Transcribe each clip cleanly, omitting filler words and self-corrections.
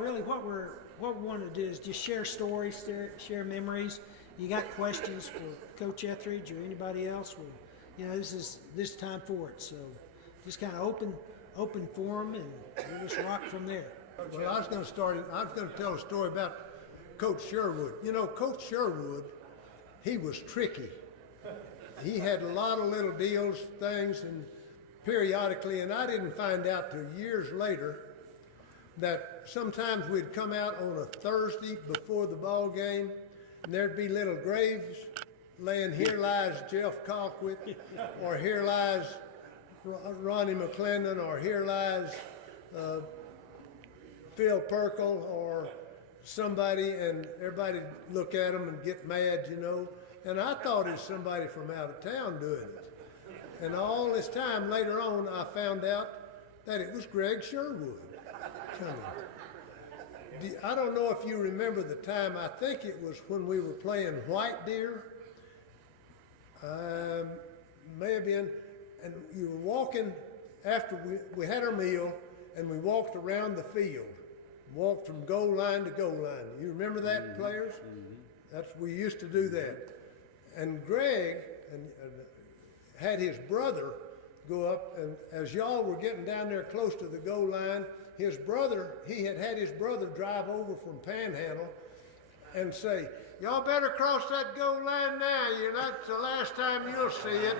really what we want to do is just share stories, share memories. You got questions for Coach Etheridge or anybody else? Well, you know, this is this time for it. So just kind of open forum, and we'll just rock from there. Well, I was going to tell a story about Coach Sherwood. You know, Coach Sherwood, he was tricky. He had a lot of little deals, things, and periodically, and I didn't find out till years later that sometimes we'd come out on a Thursday before the ball game, and there'd be little graves laying, here lies Jeff Colquitt, or here lies Ronnie McClendon, or here lies Phil Perkle, or somebody, and everybody look at them and get mad, you know. And I thought it was somebody from out of town doing it. And all this time later on, I found out that it was Greg Sherwood coming. I don't know if you remember the time, I think it was when we were playing White Deer. May have been, and you were walking after we had our meal, and we walked around the field, walked from goal line to goal line. You remember that, players? We used to do that. And Greg had his brother go up, and as y'all were getting down there close to the goal line, he had his brother drive over from Panhandle and say, "Y'all better cross that goal line now. That's the last time you'll see it."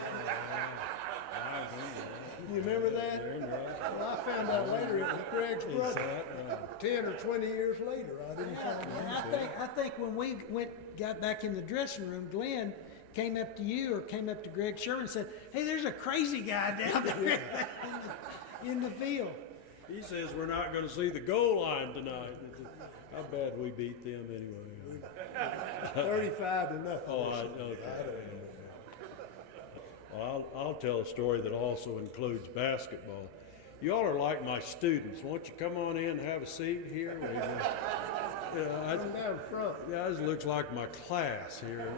You remember that? Well, I found out later it was Greg's brother. 10 or 20 years later, I didn't find out. I think when we got back in the dressing room, Glenn came up to you or came up to Greg Sherman and said, "Hey, there's a crazy guy down there in the field." He says we're not going to see the goal line tonight. How bad we beat them anyway. 35 to nothing. Oh, I know that. Well, I'll tell a story that also includes basketball. You all are like my students. Won't you come on in and have a seat here? Come down front. Yeah, this looks like my class here.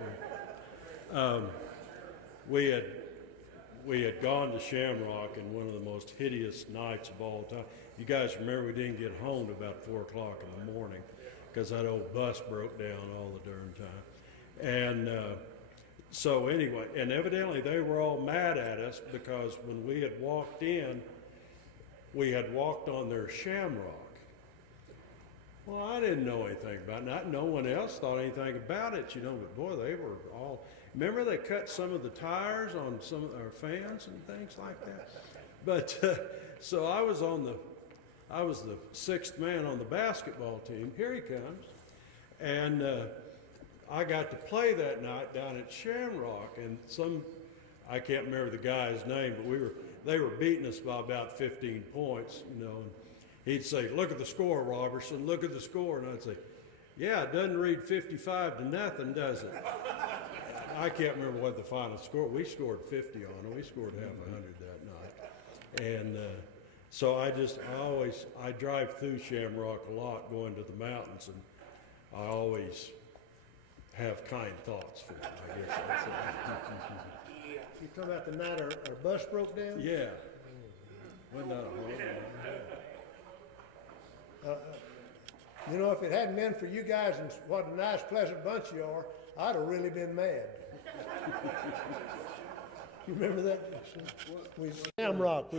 We had gone to Shamrock in one of the most hideous nights of all time. You guys remember we didn't get home till about 4 o'clock in the morning because that old bus broke down all the darn time. And so anyway, and evidently they were all mad at us because when we had walked in, we had walked on their Shamrock. Well, I didn't know anything about it. No one else thought anything about it, you know, but boy, they were all, remember they cut some of the tires on some of our fans and things like that? But, so I was the 6th man on the basketball team. Here he comes. And I got to play that night down at Shamrock, and I can't remember the guy's name, but they were beating us by about 15 points, you know. And he'd say, "Look at the score, Robertson, look at the score." And I'd say, "Yeah, it doesn't read 55 to nothing, does it?" I can't remember what the final score. We scored 50 on them. We scored half 100 that night. And so I drive through Shamrock a lot going to the mountains, and I always have kind thoughts for it, I guess that's it. You talking about the night our bus broke down? Yeah. Wasn't that a horrible? You know, if it hadn't been for you guys and what a nice, pleasant bunch you are, I'd have really been mad. You remember that? Shamrock,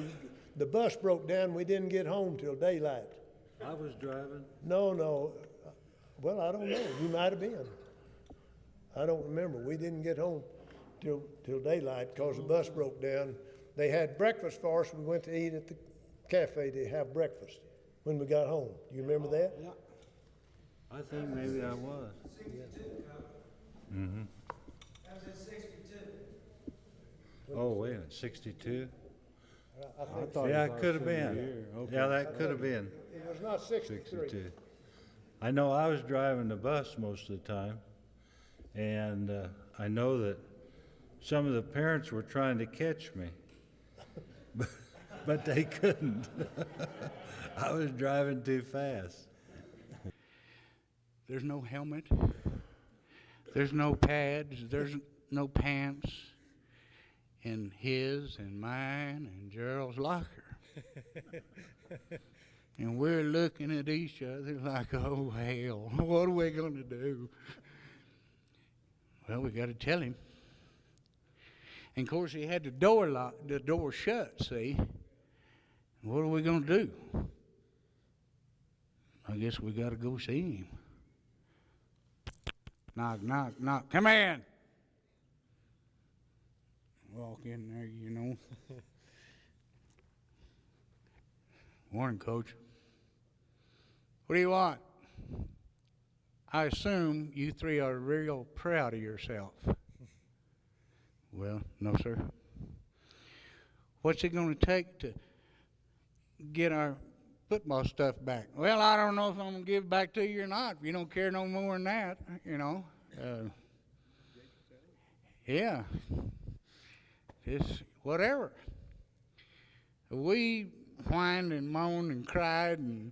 the bus broke down. We didn't get home till daylight. I was driving. No. Well, I don't know. You might have been. I don't remember. We didn't get home till daylight because the bus broke down. They had breakfast for us. We went to eat at the cafe to have breakfast when we got home. Do you remember that? Yeah. I think maybe I was. 62. Mm-hmm. That was in 62. Oh, wait a minute, 62? I think Yeah, it could have been. Okay. Yeah, that could have been. it was not 63. 62. I know I was driving the bus most of the time, and I know that some of the parents were trying to catch me, but they couldn't. I was driving too fast. There's no helmet. There's no pads. There's no pants in his and mine and Gerald's locker. And we're looking at each other like, oh, hell, what are we going to do? Well, we got to tell him. And, of course, he had the door locked, the door shut, see? What are we going to do? I guess we got to go see him. Knock, knock, knock. Come in. Walk in there, you know. Morning, Coach. What do you want? I assume you three are real proud of yourself. Well, no, sir. What's it going to take to get our football stuff back? Well, I don't know if I'm going to give it back to you or not. If you don't care no more than that, you know. Yeah. It's whatever. We whined and moaned and cried and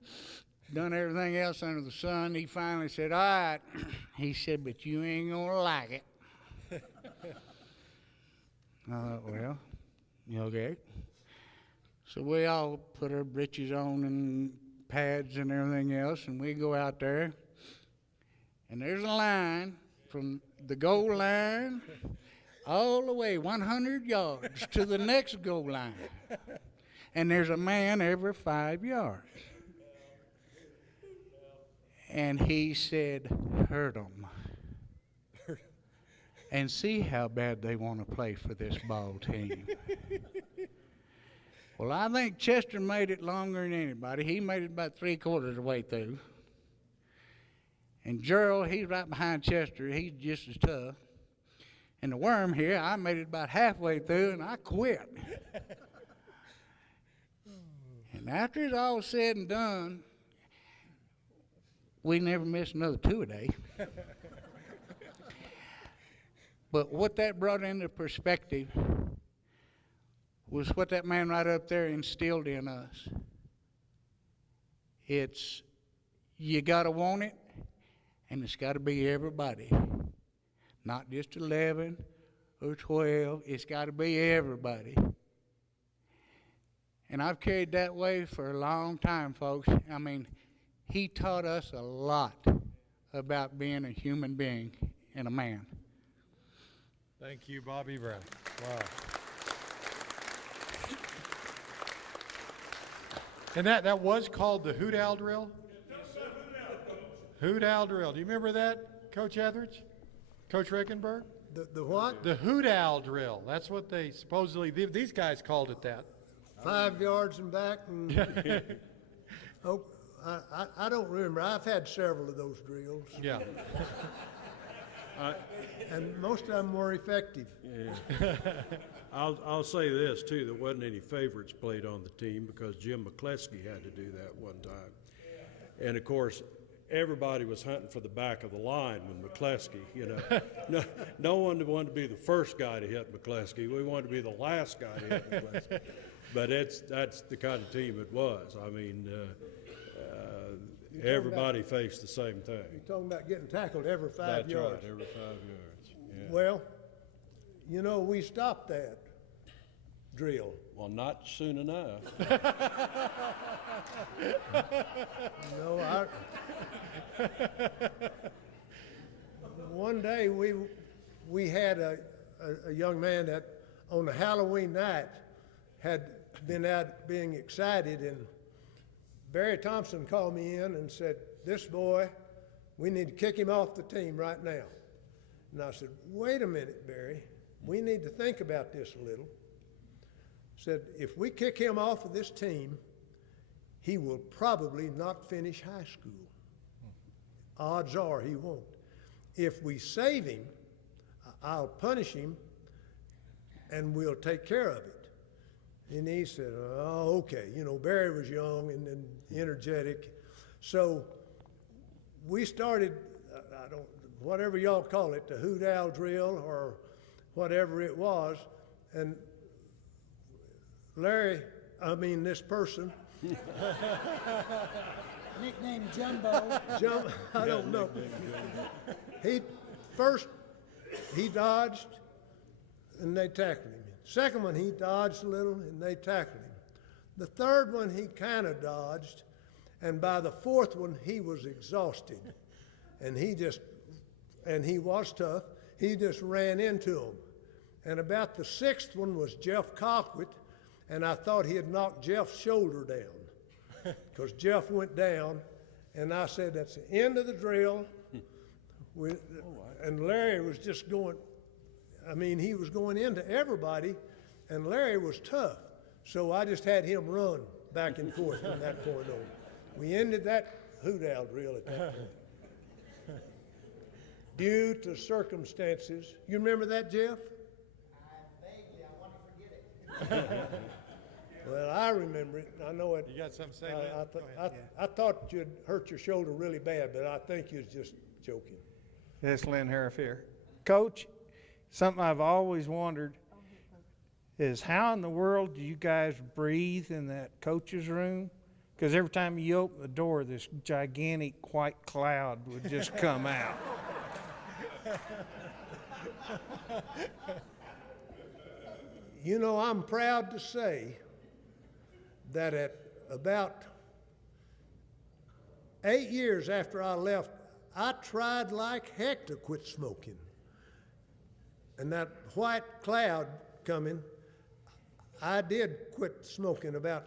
done everything else under the sun. He finally said, all right. He said, but you ain't going to like it. I thought, well, okay. So we all put our breeches on and pads and everything else, and we go out there, and there's a line from the goal line all the way 100 yards to the next goal line. And there's a man every 5 yards. And he said, hurt them. And see how bad they want to play for this ball team. Well, I think Chester made it longer than anybody. He made it about 3/4 of the way through. And Gerald, he's right behind Chester. He's just as tough. And the worm here, I made it about halfway through, and I quit. And after it's all said and done, we never missed another 2 a day. But what that brought into perspective was what that man right up there instilled in us. It's, you got to want it, and it's got to be everybody. Not just 11 or 12, it's got to be everybody. And I've carried that way for a long time, folks. I mean, he taught us a lot about being a human being and a man. Thank you, Bobby Brown. Wow. And that was called the Hoot Owl Drill? Hoot Owl Drill. Do you remember that, Coach Etheridge? Coach Rickenberg? The what? The Hoot Owl Drill. That's what they supposedly, these guys called it that. 5 yards and back. And oh, I don't remember. I've had several of those drills. Yeah. And most of them were effective. Yeah. I'll say this too, there wasn't any favorites played on the team because Jim McCleskey had to do that one time. And of course, everybody was hunting for the back of the line with McCleskey, you know. No one wanted to be the first guy to hit McCleskey. We wanted to be the last guy to hit McCleskey. But that's the kind of team it was. I mean, everybody faced the same thing. You're talking about getting tackled every 5 yards. That's right, every 5 yards. Yeah. Well, you know, we stopped that drill. Well, not soon enough. No, one day we had a young man that on a Halloween night had been out being excited, and Barry Thompson called me in and said, this boy, we need to kick him off the team right now. And I said, wait a minute, Barry, we need to think about this a little. Said, if we kick him off of this team, he will probably not finish high school. Odds are he won't. If we save him, I'll punish him and we'll take care of it. And he said, oh, okay. You know, Barry was young and energetic. So we started, whatever y'all call it, the Hoot Owl Drill or whatever it was. And this person. Nickname Jumbo. I don't know. He dodged and they tackled him. Second one, he dodged a little and they tackled him. The third one, he kind of dodged And by the fourth one, he was exhausted. And he was tough. He just ran into him. And about the sixth one was Jeff Colquitt, and I thought he had knocked Jeff's shoulder down because Jeff went down, and I said, that's the end of the drill. And Larry was just going, I mean, he was going into everybody, and Larry was tough. So I just had him run back and forth from that point on. We ended that hoot-out drill at that point. Due to circumstances. You remember that, Jeff? Vaguely, I want to forget it. Well, I remember it. I know it. You got something to say, Lynn? Go ahead. I thought you'd hurt your shoulder really bad, but I think you was just joking. Yes, Lynn Harriff here. Coach, something I've always wondered is how in the world do you guys breathe in that coach's room? Because every time you open the door, this gigantic white cloud would just come out. You know, I'm proud to say that at about 8 years after I left, I tried like heck to quit smoking. And that white cloud coming, I did quit smoking about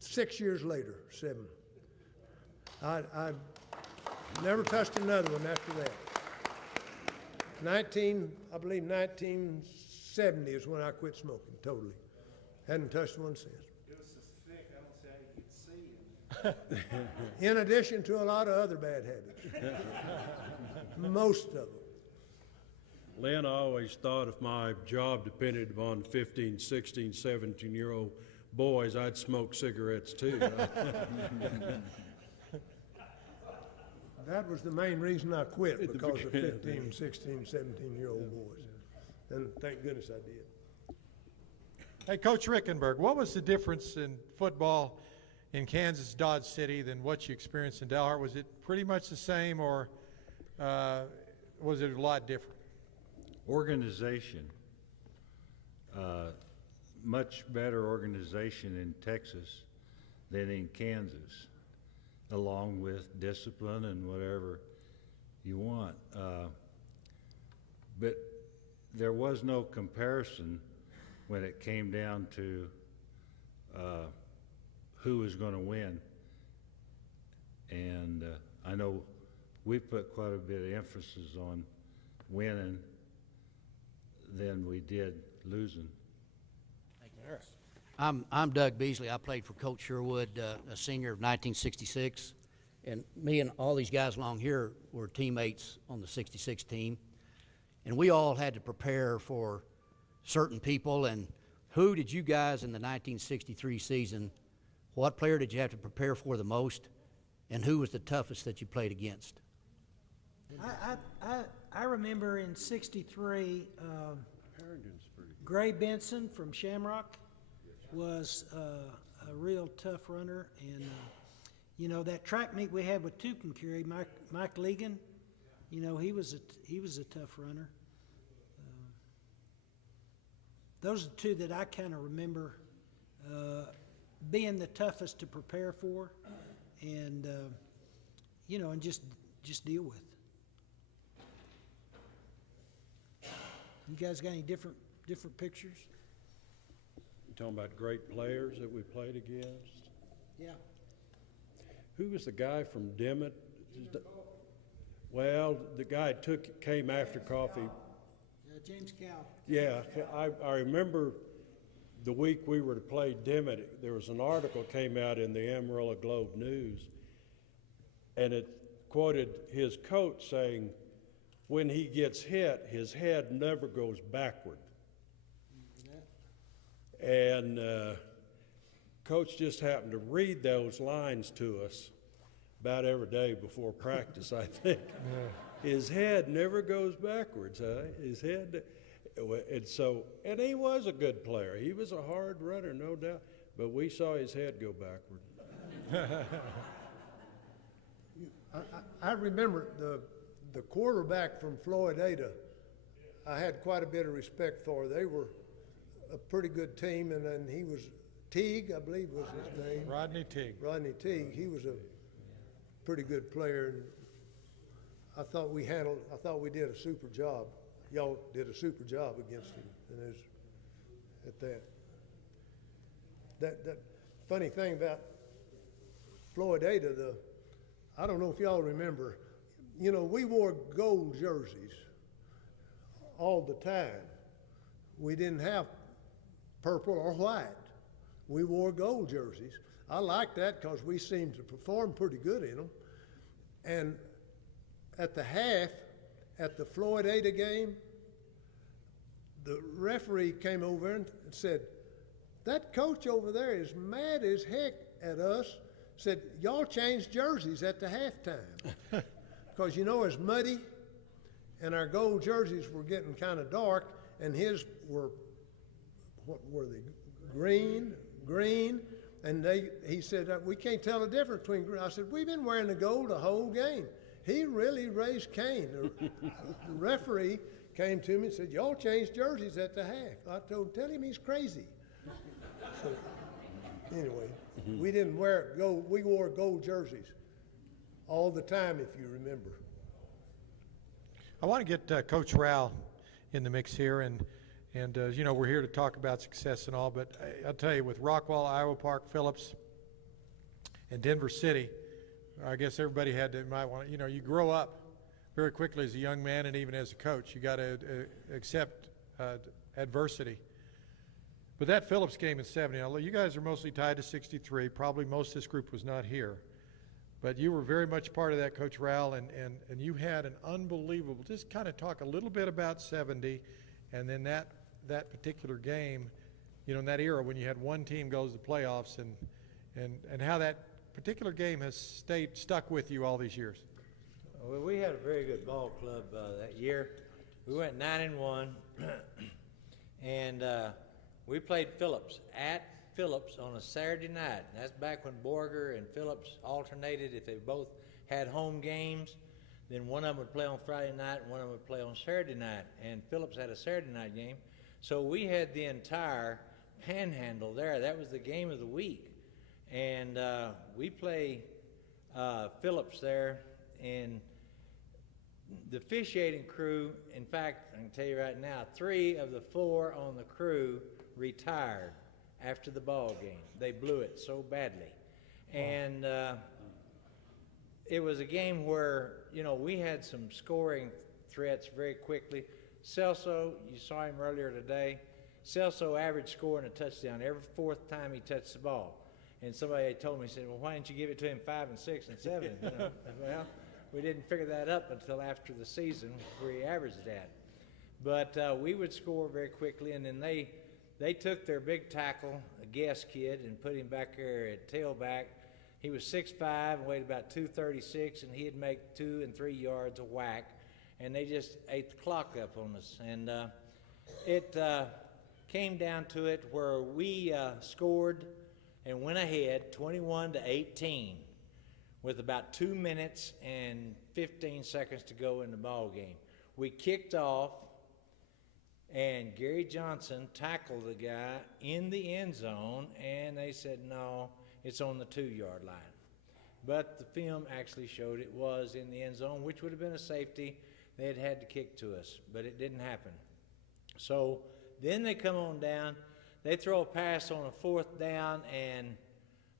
6 years later, 7. I never touched another one after that. I believe 1970 is when I quit smoking, totally. Hadn't touched one since. It was so thick, I don't see how you could see it. In addition to a lot of other bad habits. Most of them. Lynn, I always thought if my job depended upon 15, 16, 17-year-old boys, I'd smoke cigarettes too. That was the main reason I quit, because of 15, 16, 17-year-old boys. And thank goodness I did. Hey, Coach Rickenberg, what was the difference in football in Kansas, Dodge City than what you experienced in Dalhart? Was it pretty much the same, or was it a lot different? Organization. Much better organization in Texas than in Kansas, along with discipline and whatever you want. But there was no comparison when it came down to who was going to win. And I know we put quite a bit of emphasis on winning than we did losing. I'm Doug Beasley. I played for Coach Sherwood, a senior of 1966. And me and all these guys along here were teammates on the 66 team. And we all had to prepare for certain people. And who did you guys in the 1963 season, what player did you have to prepare for the most? And who was the toughest that you played against? I remember in '63, Gray Benson from Shamrock was a real tough runner, and you know, that track meet we had with Tucumcari, Mike Legan, you know, he was a tough runner. Those are the two that I kind of remember being the toughest to prepare for, and you know, and just deal with. You guys got any different pictures? You talking about great players that we played against? Yeah. Who was the guy from Dimmitt? Well, the guy came after Coffee. James Cow. Yeah, I remember the week we were to play Dimmitt, there was an article came out in the Amarillo Globe News, and it quoted his coach saying, when he gets hit, his head never goes backward. And Coach just happened to read those lines to us about every day before practice, I think. Yeah. His head never goes backwards, his head, and he was a good player. He was a hard runner, no doubt, but we saw his head go backward. I remember the quarterback from Floydada, I had quite a bit of respect for. They were a pretty good team, and then he was Teague, I believe was his name. Rodney Teague. Rodney Teague. He was a pretty good player, and I thought we did a super job. Y'all did a super job against him, and it was at that. That funny thing about Floyd Ada, I don't know if y'all remember, you know, we wore gold jerseys all the time. We didn't have purple or white. We wore gold jerseys. I liked that because we seemed to perform pretty good in them. And at the half, at the Floyd Ada game, the referee came over and said, "That coach over there is mad as heck at us." Said, "Y'all changed jerseys at the halftime." Because, you know, it's muddy, and our gold jerseys were getting kind of dark, and his were, what were they, green, and he said, "We can't tell the difference between green." I said, "We've been wearing the gold the whole game." He really raised Cain. The referee came to me and said, "Y'all changed jerseys at the half." I told him, "Tell him he's crazy." So, anyway, we didn't wear gold. We wore gold jerseys all the time, if you remember. I want to get Coach Rao in the mix here, and you know, we're here to talk about success and all, but I'll tell you, with Rockwall, Iowa Park, Phillips, and Denver City, I guess everybody might want to, you know, you grow up very quickly as a young man and even as a coach. You got to accept adversity. But that Phillips game in 70, now you guys are mostly tied to 63. Probably most of this group was not here. But you were very much part of that, Coach Rowell, and you had an unbelievable, just kind of talk a little bit about 70, and then that particular game, you know, in that era when you had one team goes to the playoffs, and how that particular game has stuck with you all these years. Well, we had a very good ball club that year. We went 9-1, and we played Phillips at Phillips on a Saturday night. That's back when Borger and Phillips alternated. If they both had home games, then one of them would play on Friday night and one of them would play on Saturday night. And Phillips had a Saturday night game. So we had the entire panhandle there. That was the game of the week. And we play Phillips there, and the officiating crew, in fact, I can tell you right now, 3 of the 4 on the crew retired after the ball game. They blew it so badly. And it was a game where, you know, we had some scoring threats very quickly. Celso, you saw him earlier today. Celso averaged scoring a touchdown every 4th time he touched the ball. And somebody told me, said, "Well, why didn't you give it to him 5 and 6 and 7? You know? Well, we didn't figure that up until after the season where he averaged that. But we would score very quickly, and then they took their big tackle, a guest kid, and put him back there at tailback. He was 6'5", weighed about 236, and he'd make 2 and 3 yards a whack, and they just ate the clock up on us. And it came down to it where we scored and went ahead 21-18 with about 2 minutes and 15 seconds to go in the ball game. We kicked off, and Gary Johnson tackled the guy in the end zone, and they said, "No, it's on the 2-yard line." But the film actually showed it was in the end zone, which would have been a safety. They had to kick to us, but it didn't happen. So then they come on down. They throw a pass on a 4th down and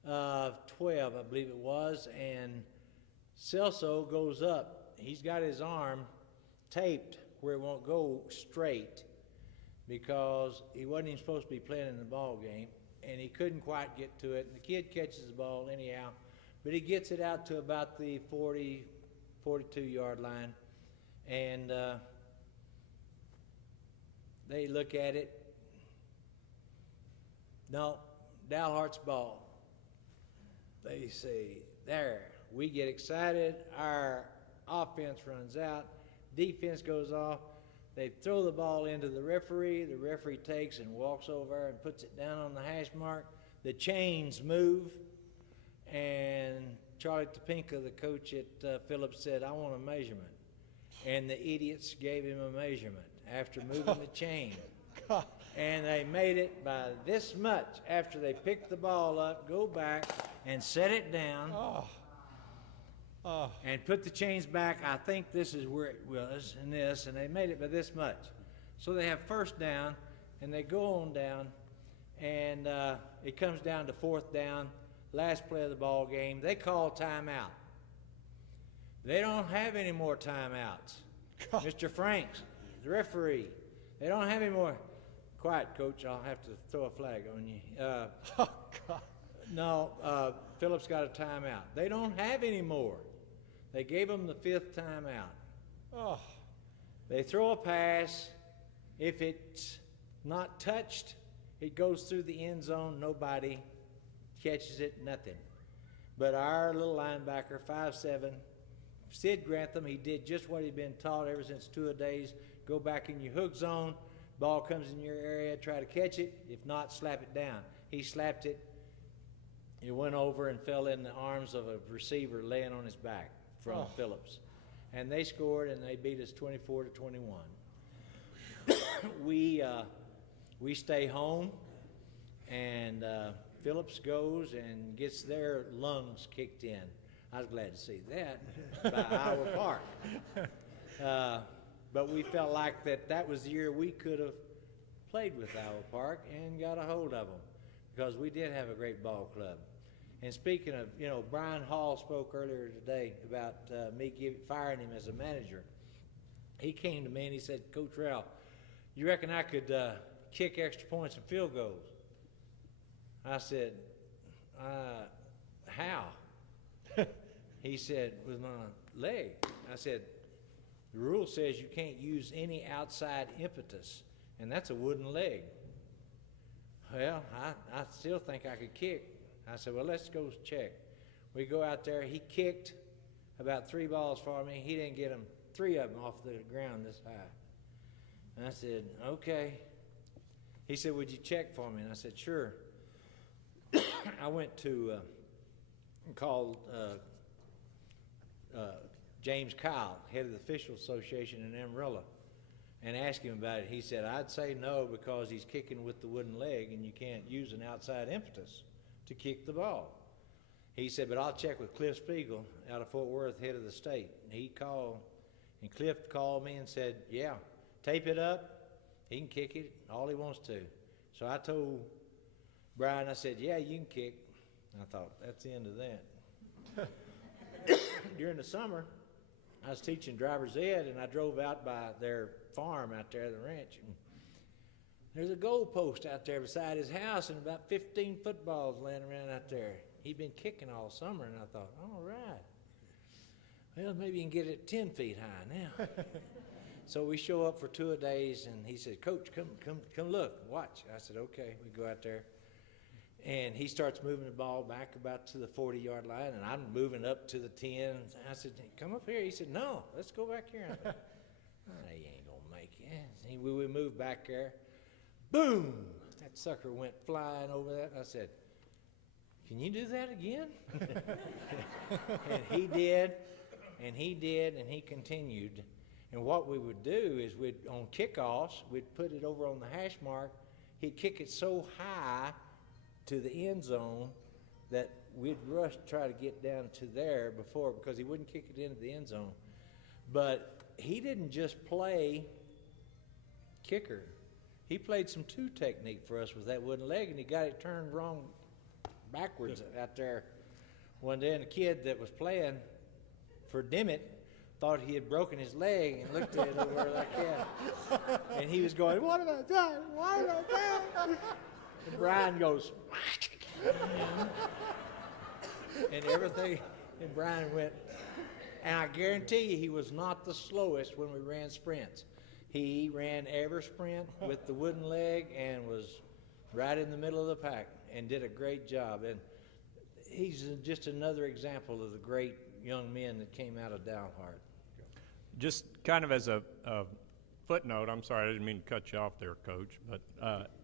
12, I believe it was, and Celso goes up. He's got his arm taped where it won't go straight because he wasn't even supposed to be playing in the ball game, and he couldn't quite get to it. And the kid catches the ball anyhow, but he gets it out to about the 40, 42-yard line, and they look at it. No, Dalhart's ball. They say, there. We get excited. Our offense runs out. Defense goes off. They throw the ball into the referee. The referee takes and walks over and puts it down on the hash mark. The chains move. And Charlie Topinka, the coach at Phillips, said, "I want a measurement." And the idiots gave him a measurement after moving the chain. and they made it by this much after they picked the ball up, go back, and set it down. And put the chains back. I think this is where it was, and this, and they made it by this much. So they have first down, and they go on down, and it comes down to fourth down, last play of the ball game. They call timeout. They don't have any more timeouts. Mr. Franks, the referee, they don't have any more. Quiet, Coach. I'll have to throw a flag on you. No, Phillips got a timeout. They don't have any more. They gave them the fifth timeout. They throw a pass. If it's not touched, it goes through the end zone. Nobody catches it, nothing. But our little linebacker, 5'7", Sid Grantham, he did just what he'd been taught ever since two-a-days. Go back in your hook zone. Ball comes in your area, try to catch it. If not, slap it down. He slapped it. It went over and fell in the arms of a receiver laying on his back from Phillips. And they scored, and they beat us 24-21. We stay home, and Phillips goes and gets their lungs kicked in. I was glad to see that by Iowa Park. But we felt like that was the year we could have played with Iowa Park and got a hold of them, because we did have a great ball club. And speaking of, Brian Hall spoke earlier today about me firing him as a manager. He came to me and he said, Coach Ralph, you reckon I could kick extra points and field goals? I said, how? He said, with my leg. I said, the rule says you can't use any outside impetus, and that's a wooden leg. Well, I still think I could kick. I said, well, let's go check. We go out there. He kicked about 3 balls for me. He didn't get them, 3 of them off the ground this high. And I said, okay. He said, would you check for me? And I said, sure. I went to called James Kyle, head of the Official Association in Amarillo, and asked him about it. He said, I'd say no, because he's kicking with the wooden leg and you can't use an outside impetus to kick the ball. He said, but I'll check with Cliff Spiegel out of Fort Worth, head of the state. And he called, and Cliff called me and said, yeah, tape it up. He can kick it all he wants to. So I told Brian, I said, yeah, you can kick. I thought, that's the end of that. During the summer, I was teaching driver's ed, and I drove out by their farm out there, the ranch, and there's a goal post out there beside his house, and about 15 footballs laying around out there. He'd been kicking all summer, and I thought, all right. Well, maybe you can get it 10 feet high now. So we show up for 2-a-days, and he said, Coach, come look, watch. I said, okay. We go out there, and he starts moving the ball back about to the 40-yard line, and I'm moving up to the 10. I said, come up here. He said, no, let's go back here. I said, oh, he ain't going to make it. We moved back there. Boom! That sucker went flying over that. I said, can you do that again? And he did, and he continued. And what we would do is on kickoffs, we'd put it over on the hash mark. He'd kick it so high to the end zone that we'd rush to try to get down to there because he wouldn't kick it into the end zone. But he didn't just play kicker. He played some 2 technique for us with that wooden leg, and he got it turned wrong backwards out there one day. And the kid that was playing for Dimmitt thought he had broken his leg and looked at it over like that. And he was going, what have I done? What have I done? And Brian goes, and everything, and Brian went, and I guarantee you he was not the slowest when we ran sprints. He ran every sprint with the wooden leg and was right in the middle of the pack and did a great job. And he's just another example of the great young men that came out of Dalhart. Just kind of as a footnote, I'm sorry, I didn't mean to cut you off there, Coach, but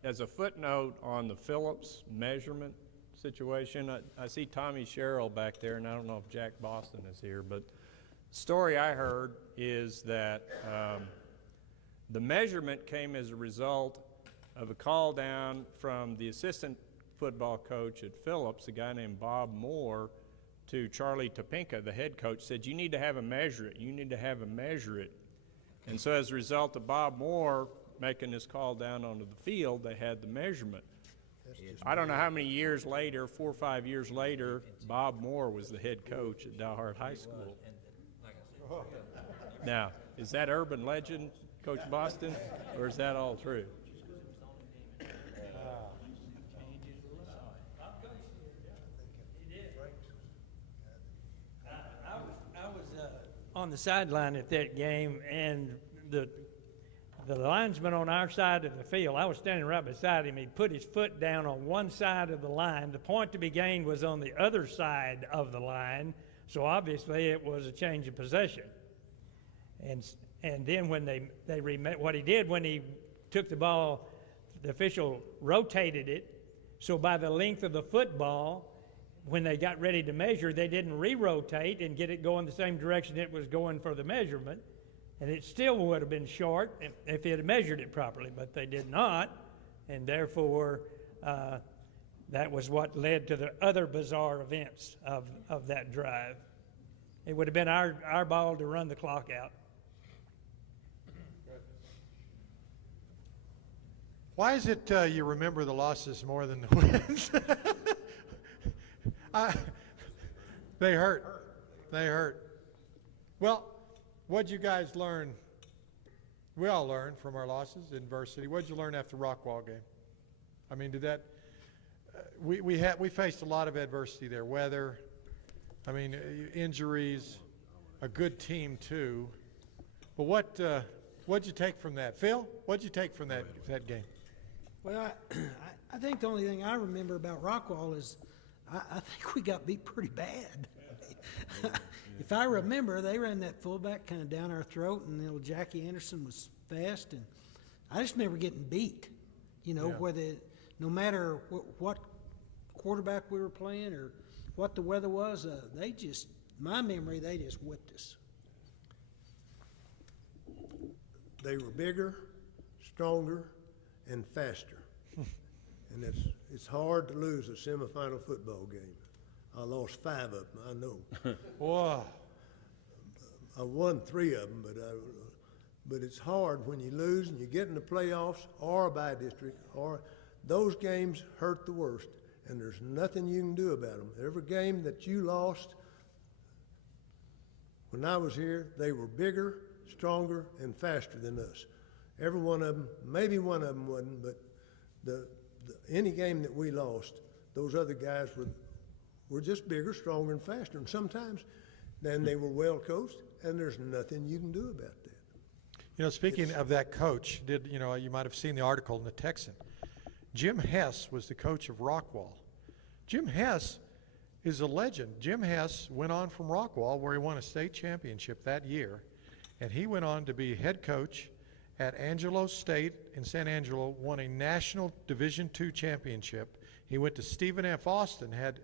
as a footnote on the Phillips measurement situation, I see Tommy Sherrill back there, and I don't know if Jack Boston is here, but the story I heard is that the measurement came as a result of a call down from the assistant football coach at Phillips, a guy named Bob Moore, to Charlie Topinka, the head coach, said, you need to have him measure it. You need to have him measure it. And so as a result of Bob Moore making this call down onto the field, they had the measurement. I don't know how many years later, 4 or 5 years later, Bob Moore was the head coach at Dalhart High School. Now, is that urban legend, Coach Boston, or is that all true? I was on the sideline at that game, and the linesman on our side of the field, I was standing right beside him. He put his foot down on one side of the line. The point to be gained was on the other side of the line, so obviously it was a change of possession. And then when what he did when he took the ball, the official rotated it, so by the length of the football, when they got ready to measure, they didn't re-rotate and get it going the same direction it was going for the measurement. And it still would have been short if it had measured it properly, but they did not, and therefore that was what led to the other bizarre events of that drive. It would have been our ball to run the clock out. Why is it you remember the losses more than the wins? They hurt. They hurt. Well, what'd you guys learn? We all learned from our losses, adversity. What'd you learn after the Rockwall game? I mean, did that? We faced a lot of adversity there. Weather. I mean, injuries. A good team too. But what'd you take from that, Phil? What'd you take from that game? Well, I think the only thing I remember about Rockwall is I think we got beat pretty bad. If I remember, they ran that fullback kind of down our throat, and little Jackie Anderson was fast, and I just remember getting beat. You know, Yeah. No matter what quarterback we were playing or what the weather was, my memory, they just whipped us. They were bigger, stronger, and faster. And it's hard to lose a semifinal football game. I lost 5 of them, I know. Whoa. I won 3 of them, but it's hard when you lose and you get in the playoffs or a bye district, or those games hurt the worst, and there's nothing you can do about them. Every game that you lost, when I was here, they were bigger, stronger, and faster than us. Every one of them, maybe one of them wasn't, but any game that we lost, those other guys were just bigger, stronger, and faster. And sometimes, then they were well coached, and there's nothing you can do about that. You know, speaking of that coach, you might have seen the article in the Texan. Jim Hess was the coach of Rockwall. Jim Hess is a legend. Jim Hess went on from Rockwall, where he won a state championship that year, and he went on to be head coach at Angelo State in San Angelo, won a national Division II championship. He went to Stephen F. Austin, had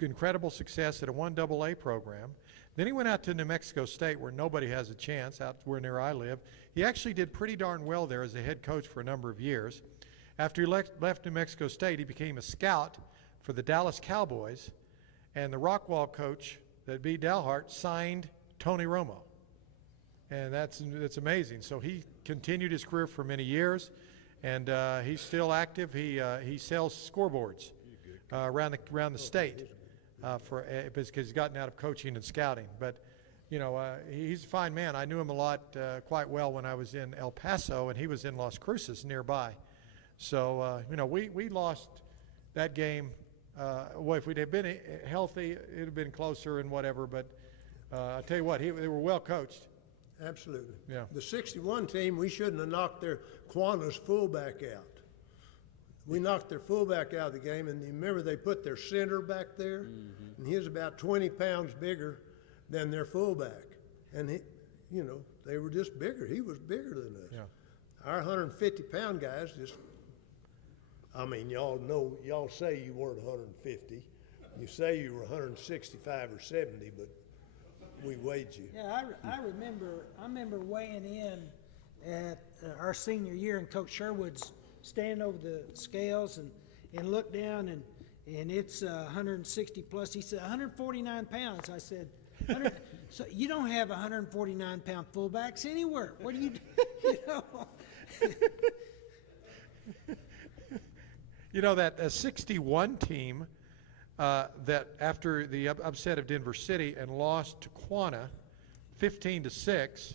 incredible success at a 1AA program. Then he went out to New Mexico State, where nobody has a chance, out where near I live. He actually did pretty darn well there as a head coach for a number of years. After he left New Mexico State, he became a scout for the Dallas Cowboys, and the Rockwall coach that beat Dalhart signed Tony Romo. And that's amazing. So he continued his career for many years, and he's still active. He sells scoreboards around the state because he's gotten out of coaching and scouting. But he's a fine man. I knew him a lot, quite well, when I was in El Paso, and he was in Las Cruces nearby. So we lost that game. Well, if we'd have been healthy, it'd have been closer and whatever. But I tell you what, they were well coached. Absolutely. Yeah. The 61 team, we shouldn't have knocked their Quanah's fullback out. We knocked their fullback out of the game, and you remember they put their center back there, and he was about 20 pounds bigger than their fullback. And they were just bigger. He was bigger than us. Yeah. Our 150-pound guys y'all say you weren't 150. You say you were 165 or 70, but we weighed you. Yeah, I remember weighing in at our senior year, and Coach Sherwood's stand over the scales and look down, and it's 160 plus. He said 149 pounds. I said, so you don't have 149-pound fullbacks anywhere. What do you do? You know? You know, that 61 team that after the upset of Denver City and lost to Quanah 15-6,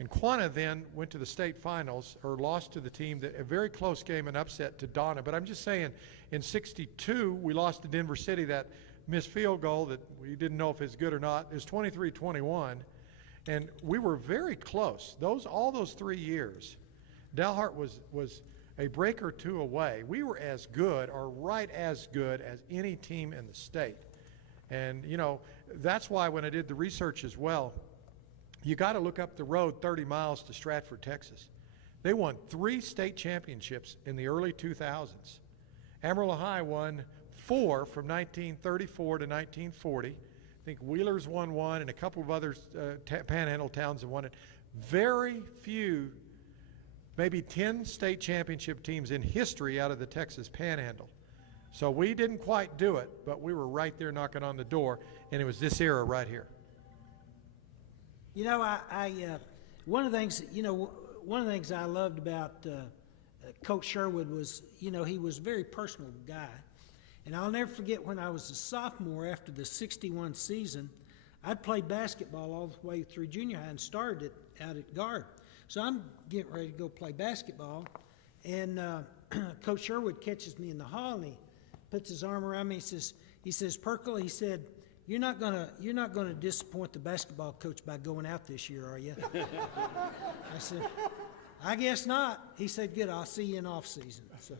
and Quanah then went to the state finals, or lost to the team, a very close game, and upset to Donna. But I'm just saying, in 62, we lost to Denver City, that missed field goal that we didn't know if it's good or not. It was 23-21, and we were very close. All those 3 years, Dalhart was a break or two away. We were as good, or right as good, as any team in the state. And, you know, that's why when I did the research as well, you got to look up the road 30 miles to Stratford, Texas. They won 3 state championships in the early 2000s. Amarillo High won 4 from 1934 to 1940. I think Wheelers won 1, and a couple of other Panhandle towns have won it. Very few, maybe 10 state championship teams in history out of the Texas Panhandle. So we didn't quite do it, but we were right there knocking on the door, and it was this era right here. You know, one of the things, one of the things I loved about Coach Sherwood was, he was a very personal guy. And I'll never forget when I was a sophomore after the 61 season, I'd played basketball all the way through junior high and started it out at guard. So I'm getting ready to go play basketball, and Coach Sherwood catches me in the hall, and he puts his arm around me. He says, Perkle, he said, you're not gonna disappoint the basketball coach by going out this year, are you? I said, I guess not. He said, good, I'll see you in off season. So.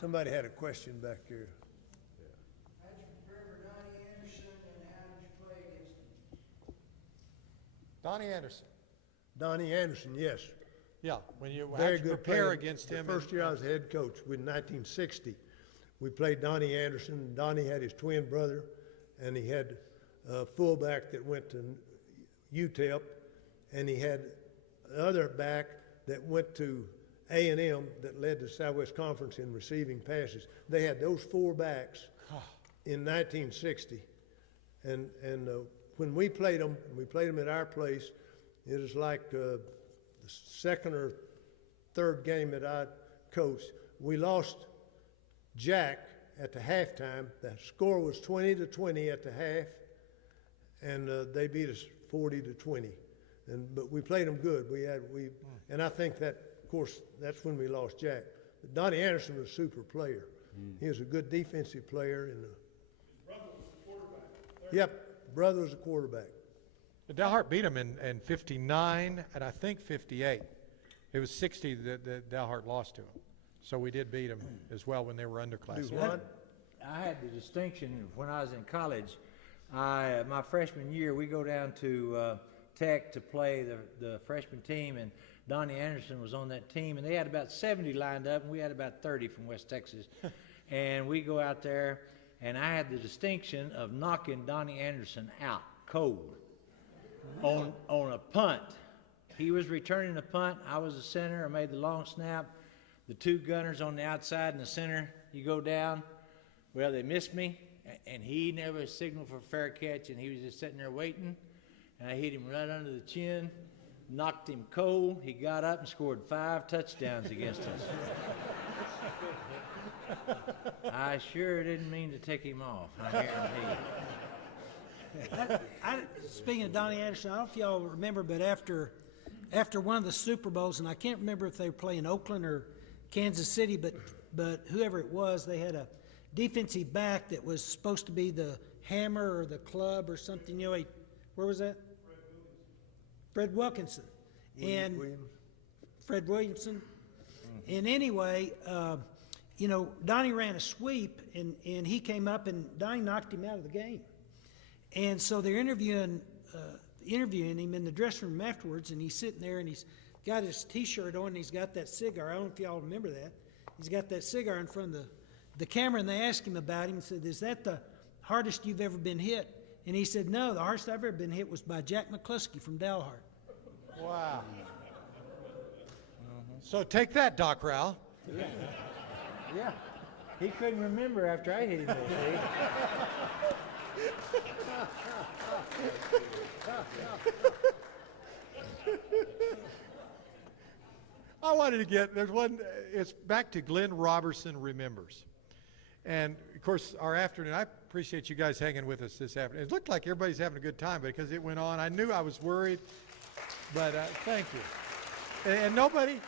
Somebody had a question back here. How did you prepare for Donnie Anderson, and how did you play against him? Donnie Anderson. Donnie Anderson, yes. Yeah, when you Very had to good prepare player. against the him. first year I was head coach, in 1960, we played Donnie Anderson. Donnie had his twin brother, and he had a fullback that went to UTEP, and he had another back that went to A&M that led the Southwest Conference in receiving passes. They had those 4 backs in 1960, and when we played them at our place. It was like the second or third game that I coached. We lost Jack at the halftime. The score was 20-20 at the half, and they beat us 40-20. But we played them good. And I think that, of course, that's when we lost Jack. But Donnie Anderson was a super player. He was a good defensive player. And his brother was the quarterback. Yep, brother was a quarterback. Dalhart beat him in 59 and I think 58. It was 60 that Dalhart lost to him. So we did beat him as well when they were underclassmen. I had the distinction when I was in college. My freshman year, we go down to Tech to play the freshman team, and Donnie Anderson was on that team, and they had about 70 lined up, and we had about 30 from West Texas. And we go out there, and I had the distinction of knocking Donnie Anderson out cold on a punt. He was returning the punt. I was the center. I made the long snap. The 2 gunners on the outside and the center, you go down. Well, they missed me, and he never signaled for a fair catch, and he was just sitting there waiting. And I hit him right under the chin, knocked him cold. He got up and scored 5 touchdowns against us. I sure didn't mean to take him off, I guarantee you. Speaking of Donnie Anderson, I don't know if y'all remember, but after one of the Super Bowls, and I can't remember if they were playing Oakland or Kansas City, but whoever it was, they had a defensive back that was supposed to be the hammer or the club or something. Where was that? Fred Wilkinson. Fred Williamson. And anyway, Donnie ran a sweep, and he came up, and Donnie knocked him out of the game. And so they're interviewing him in the dressing room afterwards, and he's sitting there, and he's got his T-shirt on, and he's got that cigar. I don't know if y'all remember that. He's got that cigar in front of the camera, and they asked him about him and said, is that the hardest you've ever been hit? And he said, no, the hardest I've ever been hit was by Jack McCluskey from Dalhart. Wow. So take that, Doc Rowell. Yeah. He couldn't remember after I hit him there, I wanted to get, there's one, it's back to Glenn Robertson Remembers. And of course, our afternoon, I appreciate you guys hanging with us this afternoon. It looked like everybody's having a good time because it went on. I knew I was worried, but thank you. And nobody,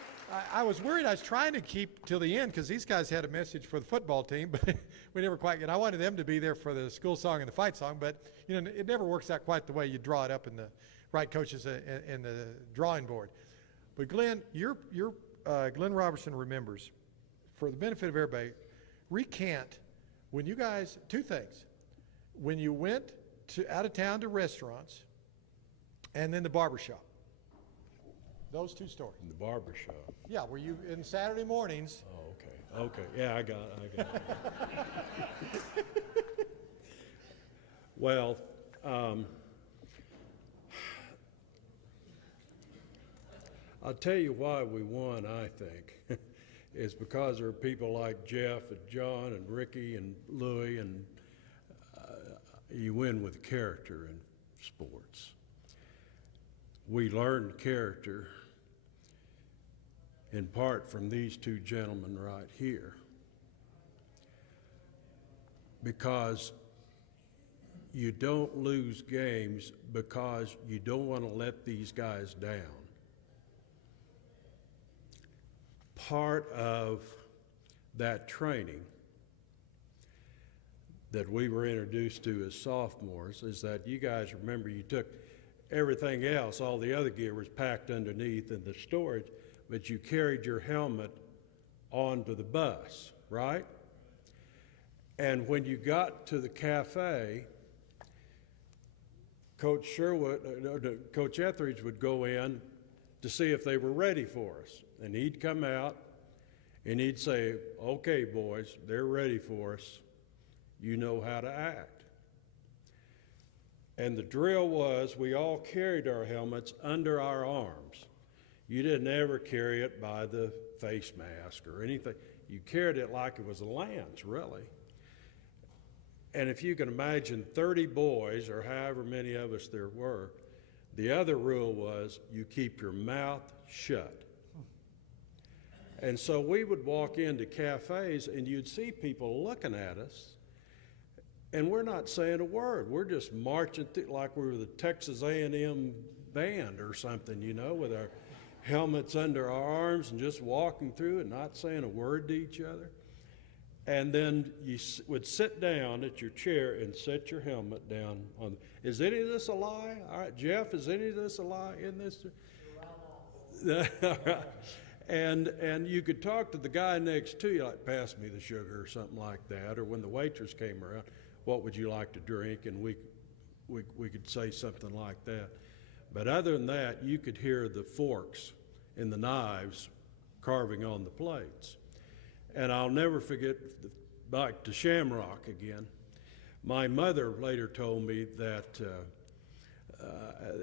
I was worried. I was trying to keep till the end because these guys had a message for the football team, but we never quite get. I wanted them to be there for the school song and the fight song, but you know, it never works out quite the way you draw it up in the right coaches in the drawing board. But Glenn, Glenn Robertson Remembers, for the benefit of everybody, recant when you guys, two things. When you went out of town to restaurants and then the barbershop. Those two stories. In the barber shop. Yeah, were you in Saturday mornings? Oh, okay. Okay. Yeah, I got it. Well, I'll tell you why we won, I think, is because there are people like Jeff and John and Ricky and Louie, and you win with character in sports. We learned character in part from these two gentlemen right here, because you don't lose games because you don't want to let these guys down. Part of that training that we were introduced to as sophomores is that you guys remember you took everything else, all the other gear was packed underneath in the storage, but you carried your helmet onto the bus, right? And when you got to the cafe, Coach Etheridge would go in to see if they were ready for us. And he'd come out and he'd say, okay, boys, they're ready for us. You know how to act. And the drill was we all carried our helmets under our arms. You didn't ever carry it by the face mask or anything. You carried it like it was a lance, really. And if you can imagine 30 boys, or however many of us there were, the other rule was you keep your mouth shut. And so we would walk into cafes and you'd see people looking at us, and we're not saying a word. We're just marching through like we were the Texas A&M band or something, you know, with our helmets under our arms and just walking through and not saying a word to each other. And then you would sit down at your chair and set your helmet down on. Is any of this a lie? All right, Jeff, is any of this a lie in this? And you could talk to the guy next to you, like, pass me the sugar or something like that. Or when the waitress came around, what would you like to drink? And we could say something like that. But other than that, you could hear the forks and the knives carving on the plates. And I'll never forget, back to Shamrock again, my mother later told me that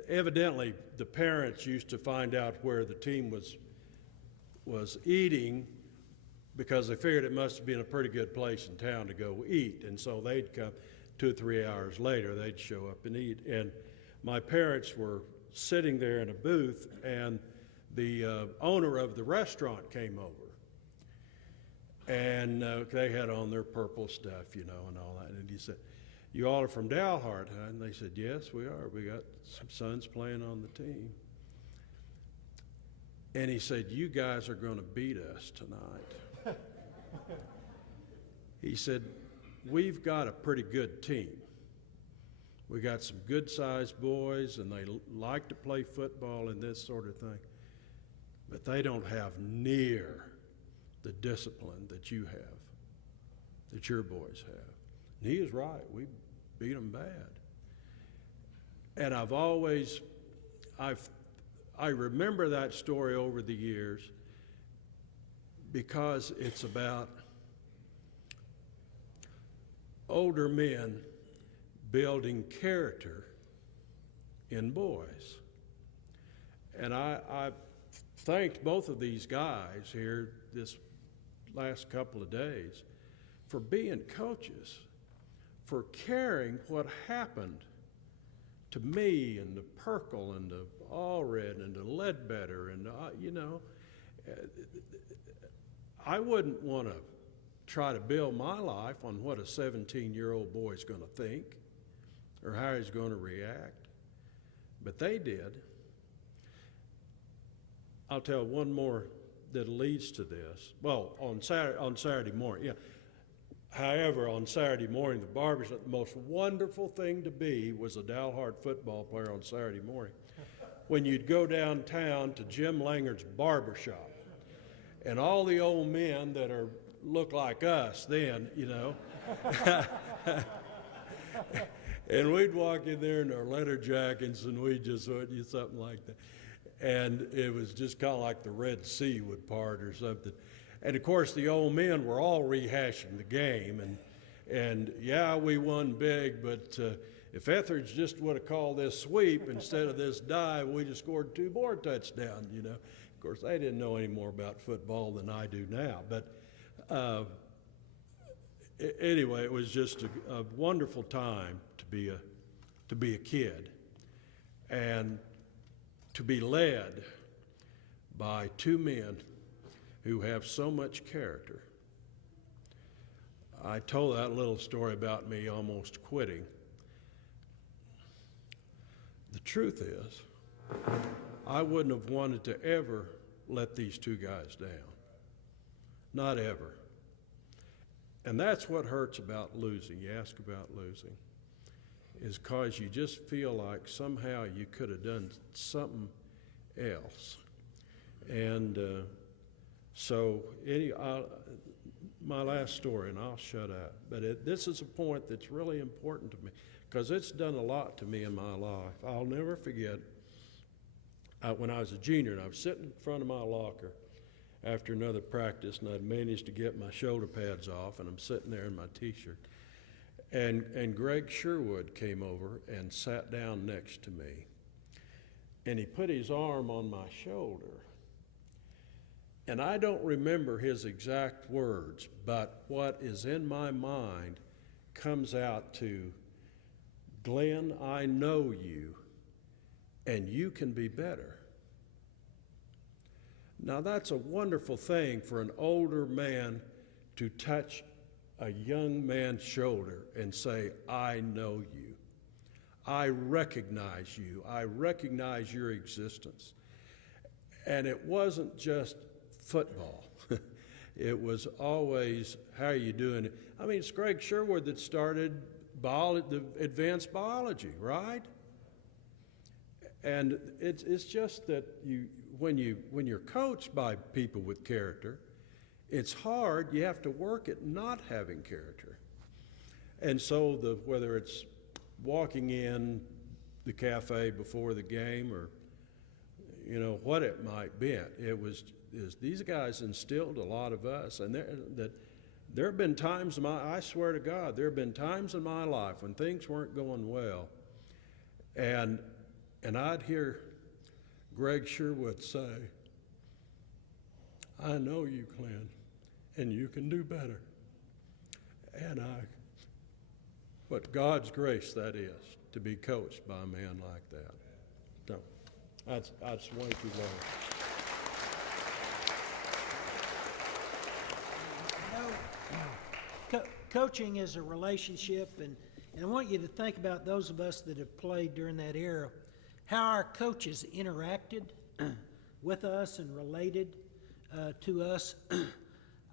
evidently the parents used to find out where the team was eating because they figured it must have been a pretty good place in town to go eat. And so they'd come 2 or 3 hours later, they'd show up and eat. And my parents were sitting there in a booth, and the owner of the restaurant came over. And they had on their purple stuff, you know, and all that. And he said, you all are from Dalhart, huh? And they said, yes, we are. We got some sons playing on the team. And he said, you guys are going to beat us tonight. He said, we've got a pretty good team. We got some good-sized boys, and they like to play football and this sort of thing. But they don't have near the discipline that you have, that your boys have. And he is right. We beat them bad. And I remember that story over the years because it's about older men building character in boys. And I thanked both of these guys here this last couple of days for being coaches, for caring what happened to me and to Perkle and to Allred and to Ledbetter and, I wouldn't want to try to build my life on what a 17-year-old boy's going to think or how he's going to react, but they did. I'll tell one more that leads to this. Well, on Saturday morning, yeah. However, on Saturday morning, the barbershop, the most wonderful thing to be was a Dalhart football player on Saturday morning. When you'd go downtown to Jim Langer's barbershop, and all the old men that look like us then, and we'd walk in there in our leather jackets, and we'd just do something like that. And it was just kind of like the Red Sea would part or something. And of course, the old men were all rehashing the game, and yeah, we won big, but if Etheridge just would have called this sweep instead of this dive, we'd have scored 2 more touchdowns, Of course, they didn't know any more about football than I do now, but anyway, it was just a wonderful time to be a kid, and to be led by 2 men who have so much character. I told that little story about me almost quitting. The truth is, I wouldn't have wanted to ever let these 2 guys down. Not ever. And that's what hurts about losing. You ask about losing. Is because you just feel like somehow you could have done something else. And my last story, and I'll shut up, but this is a point that's really important to me because it's done a lot to me in my life. I'll never forget when I was a junior, and I was sitting in front of my locker after another practice, and I'd managed to get my shoulder pads off, and I'm sitting there in my T-shirt. And Greg Sherwood came over and sat down next to me. And he put his arm on my shoulder. And I don't remember his exact words, but what is in my mind comes out to, Glenn, I know you, and you can be better. Now that's a wonderful thing for an older man to touch a young man's shoulder and say, I know you. I recognize you. I recognize your existence. And it wasn't just football. It was always, how are you doing? I mean, it's Greg Sherwood that started the advanced biology, right? And it's just that when you're coached by people with character, it's hard. You have to work at not having character. And so whether it's walking in the cafe before the game or, what it might be, these guys instilled a lot of us. And there have been times I swear to God, there have been times in my life when things weren't going well. And I'd hear Greg Sherwood say, I know you, Glenn, and you can do better. And what God's grace that is, to be coached by a man like that. So, that's way too long. Coaching is a relationship, and I want you to think about those of us that have played during that era, how our coaches interacted with us and related to us.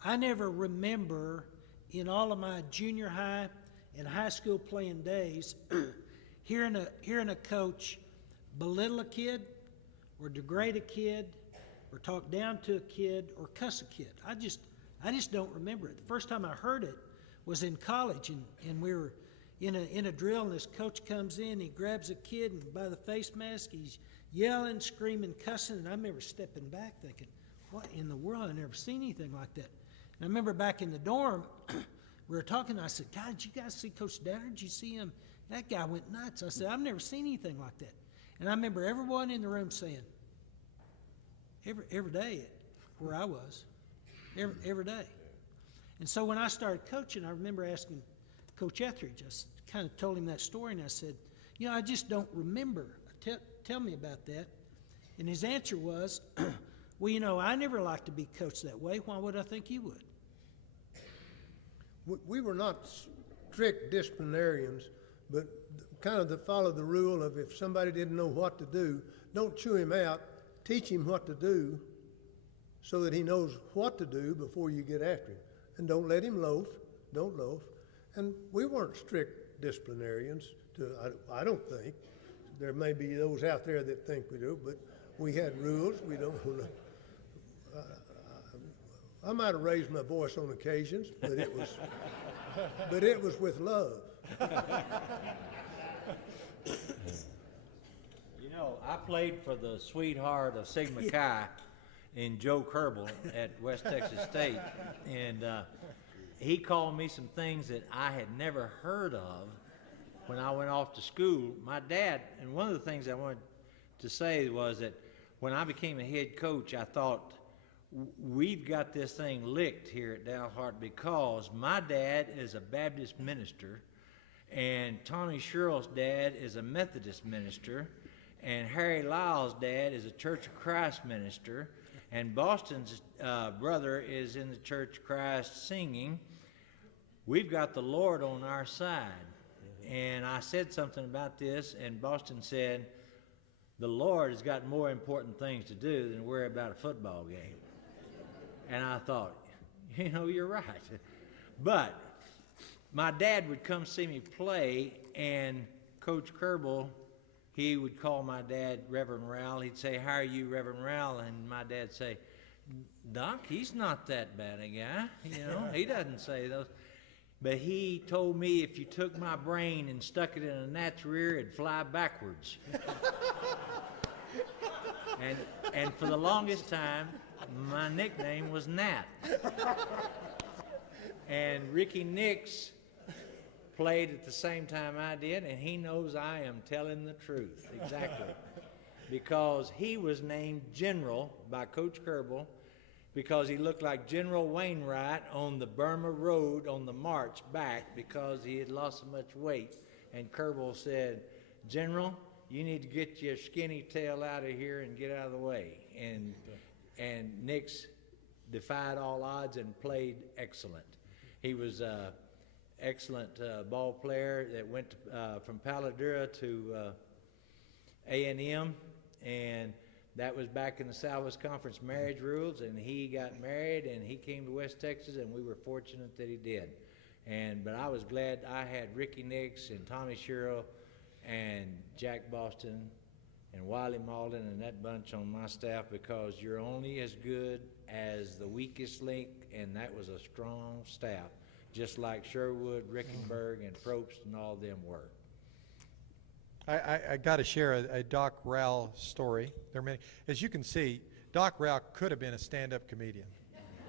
I never remember in all of my junior high and high school playing days hearing a coach belittle a kid or degrade a kid or talk down to a kid or cuss a kid. I just don't remember it. The first time I heard it was in college, and we were in a drill, and this coach comes in, he grabs a kid, and by the face mask, he's yelling, screaming, cussing, and I remember stepping back thinking, what in the world? I've never seen anything like that. And I remember back in the dorm, we were talking, I said, God, did you guys see Coach Dalhart? Did you see him? That guy went nuts. I said, I've never seen anything like that. And I remember everyone in the room saying, every day where I was, every day. And so when I started coaching, I remember asking Coach Etheridge, I kind of told him that story, and I said, you know, I just don't remember. Tell me about that. And his answer was, well, you know, I never liked to be coached that way. Why would I think you would? We were not strict disciplinarians, but kind of to follow the rule of if somebody didn't know what to do, don't chew him out, teach him what to do so that he knows what to do before you get after him. And don't let him loaf, don't loaf. And we weren't strict disciplinarians, I don't think. There may be those out there that think we do, but we had rules. We don't. I might have raised my voice on occasions, but it was with love. You know, I played for the sweetheart of Sigma Chi in Joe Kerbal at West Texas State, and he called me some things that I had never heard of when I went off to school. My dad, and one of the things I wanted to say was that when I became a head coach, I thought, we've got this thing licked here at Dalhart because my dad is a Baptist minister, and Tommy Sherrill's dad is a Methodist minister, and Harry Lyle's dad is a Church of Christ minister, and Boston's brother is in the Church of Christ singing. We've got the Lord on our side. And I said something about this, and Boston said, the Lord has got more important things to do than worry about a football game. And I thought, you know, you're right. But my dad would come see me play, and Coach Kerbal, he would call my dad Reverend Rowell. He'd say, how are you, Reverend Rowell? And my dad'd say, Doc, he's not that bad a guy. You know, he doesn't say those. But he told me if you took my brain and stuck it in a gnat's rear, it'd fly backwards. and for the longest time, my nickname was Nat. And Ricky Nix played at the same time I did, and he knows I am telling the truth, exactly. Because he was named General by Coach Kerbal because he looked like General Wainwright on the Burma Road on the march back because he had lost so much weight. And Kerbal said, General, you need to get your skinny tail out of here and get out of the way. And Nix defied all odds and played excellent. He was an excellent ball player that went from Paladura to A&M, and that was back in the Southwest Conference marriage rules, and he got married, and he came to West Texas, and we were fortunate that he did. But I was glad I had Ricky Nix and Tommy Sherrill and Jack Boston and Wiley Malden and that bunch on my staff, because you're only as good as the weakest link, and that was a strong staff, just like Sherwood, Rickenberg, and Probst and all them were. I got to share a Doc Rowell story. There are many. As you can see, Doc Rowell could have been a stand-up comedian.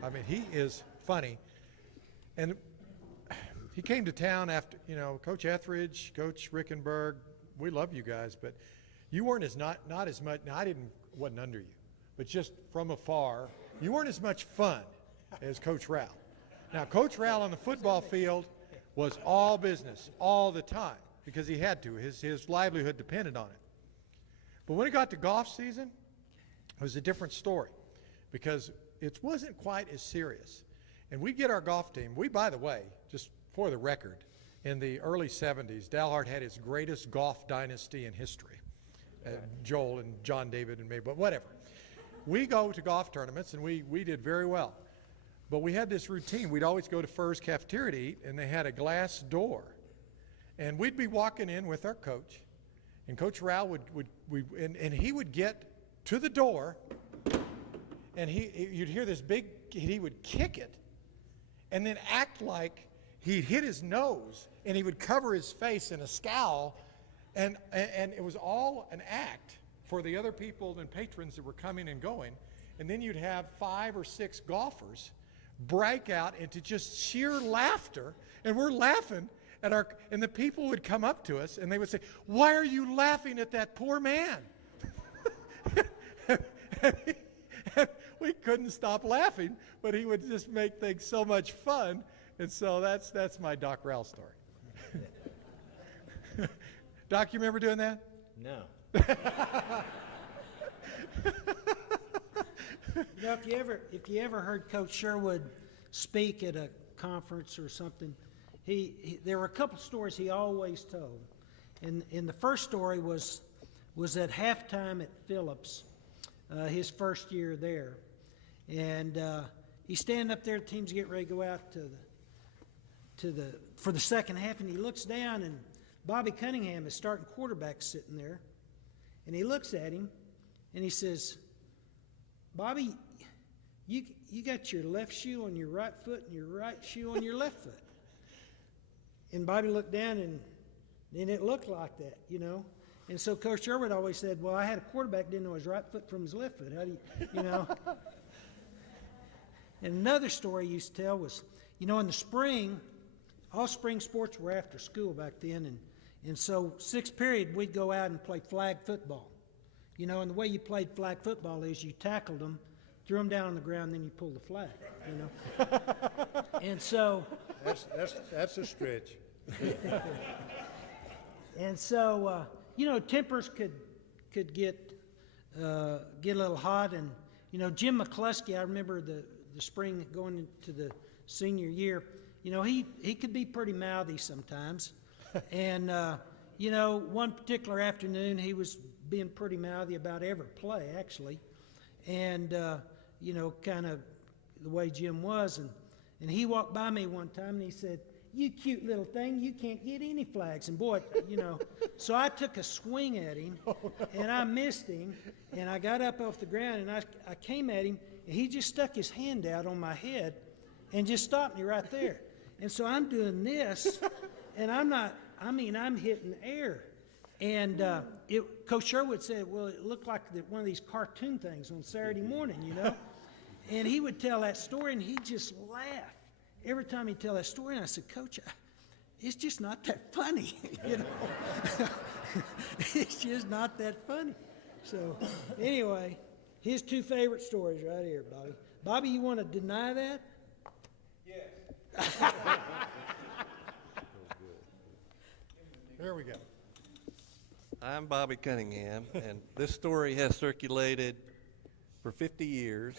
I mean, he is funny. And he came to town after, you know, Coach Etheridge, Coach Rickenberg, we love you guys, but you weren't not as much, now wasn't under you, but just from afar, you weren't as much fun as Coach Rowell. Now, Coach Rowell on the football field was all business all the time, because he had to. His livelihood depended on it. But when it got to golf season, it was a different story, because it wasn't quite as serious. And we'd get our golf team. By the way, just for the record, in the early 70s, Dalhart had its greatest golf dynasty in history. Joel and John David and me, but whatever. We go to golf tournaments, and we did very well. But we had this routine. We'd always go to Furr's Cafeteria to eat, and they had a glass door. And we'd be walking in with our coach, and Coach Rowell and he would get to the door, and you'd hear this big, he would kick it, and then act like he'd hit his nose, and he would cover his face in a scowl, and it was all an act for the other people and patrons that were coming and going. And then you'd have 5 or 6 golfers break out into just sheer laughter, and we're laughing. And the people would come up to us, and they would say, "Why are you laughing at that poor man?" We couldn't stop laughing, but he would just make things so much fun. And so that's my Doc Rowell story. Doc, you remember doing that? No. You know, if you ever heard Coach Sherwood speak at a conference or something, there were a couple stories he always told. And the first story was at halftime at Phillips, his first year there. And he's standing up there, the team's getting ready to go out for the second half, and he looks down, and Bobby Cunningham is starting quarterback sitting there. And he looks at him, and he says, Bobby, you got your left shoe on your right foot and your right shoe on your left foot. And Bobby looked down, and it looked like that, you know. And so Coach Sherwood always said, well, I had a quarterback didn't know his right foot from his left foot. How do you know? And another story he used to tell was, you know, in the spring, all spring sports were after school back then. And so sixth period, we'd go out and play flag football. You know, and the way you played flag football is you tackled them, threw them down on the ground, then you pulled the flag, you know. And so... That's a stretch. And so, you know, tempers could get a little hot. And, you know, Jim McCluskey, I remember the spring going into the senior year, you know, he could be pretty mouthy sometimes. And, you know, one particular afternoon, he was being pretty mouthy about every play, actually. And, you know, kind of the way Jim was. And he walked by me one time and he said, you cute little thing, you can't get any flags. And boy, you know, so I took a swing at him and I missed him. And I got up off the ground and I came at him and he just stuck his hand out on my head and just stopped me right there. And so I'm doing this and I'm hitting air. And Coach Sherwood said, well, it looked like one of these cartoon things on Saturday morning, you know. And he would tell that story, and he'd just laugh every time he'd tell that story. And I said, Coach, it's just not that funny, you know. It's just not that funny. So anyway, his two favorite stories right here, Bobby. Bobby, you want to deny that? Yes. There we go. I'm Bobby Cunningham, and this story has circulated for 50 years.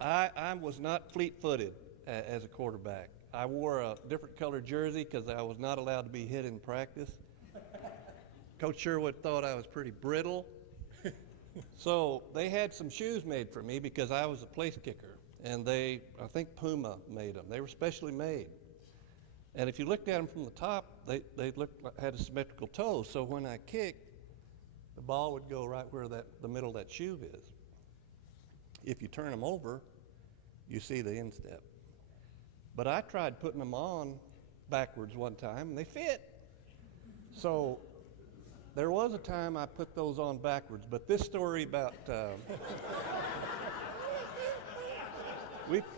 I was not fleet-footed as a quarterback. I wore a different colored jersey because I was not allowed to be hit in practice. Coach Sherwood thought I was pretty brittle. So they had some shoes made for me because I was a place kicker. And I think Puma made them. They were specially made. And if you looked at them from the top, they had a symmetrical toe. So when I kicked, the ball would go right where the middle of that shoe is. If you turn them over, you see the instep. But I tried putting them on backwards one time, and they fit. So there was a time I put those on backwards. But this story about